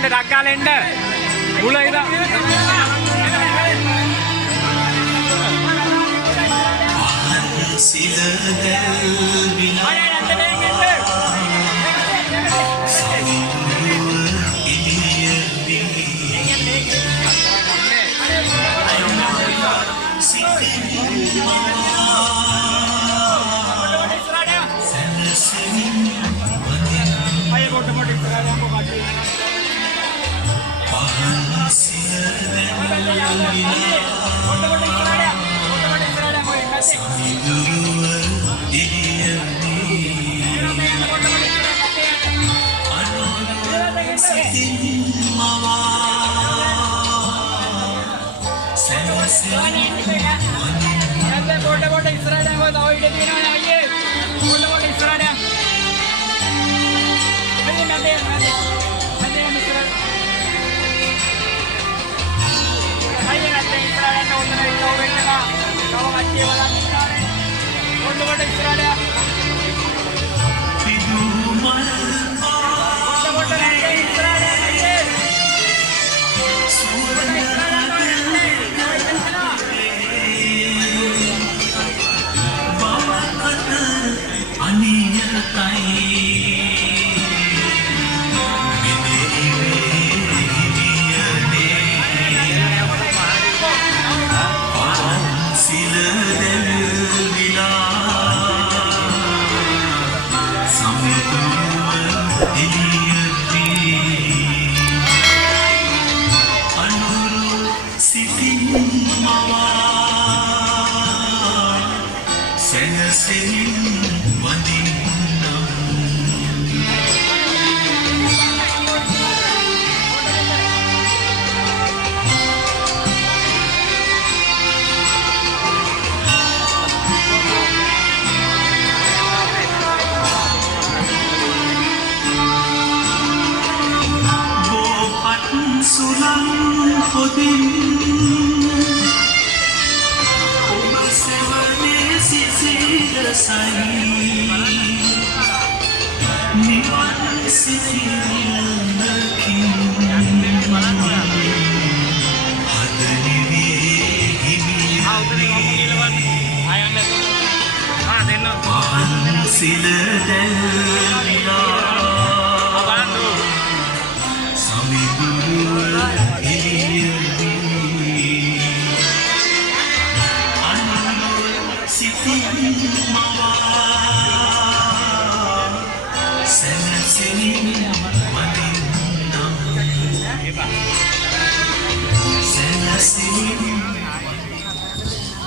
ඩග්ගාලෙන්ඩ මුල ඉඳන්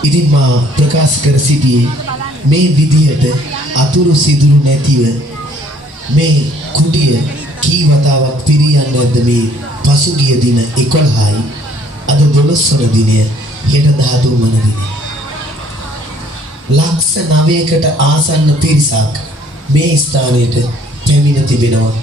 ඉතින් මා ප්‍රකාශ කර සිටියේ මේ විදියට අතුරු සිදුරු නැතිව මේ කුටිය කී වතාවක් පිරියන්නේ නැද්ද මේ පසුගිය දින 11යි අද 12 වන දිනය හෙට 13 වන දිනය ලක්ෂ 9කට ආසන්න පිරිසක් මේ ස්ථානයට පැමිණ තිබෙනවා.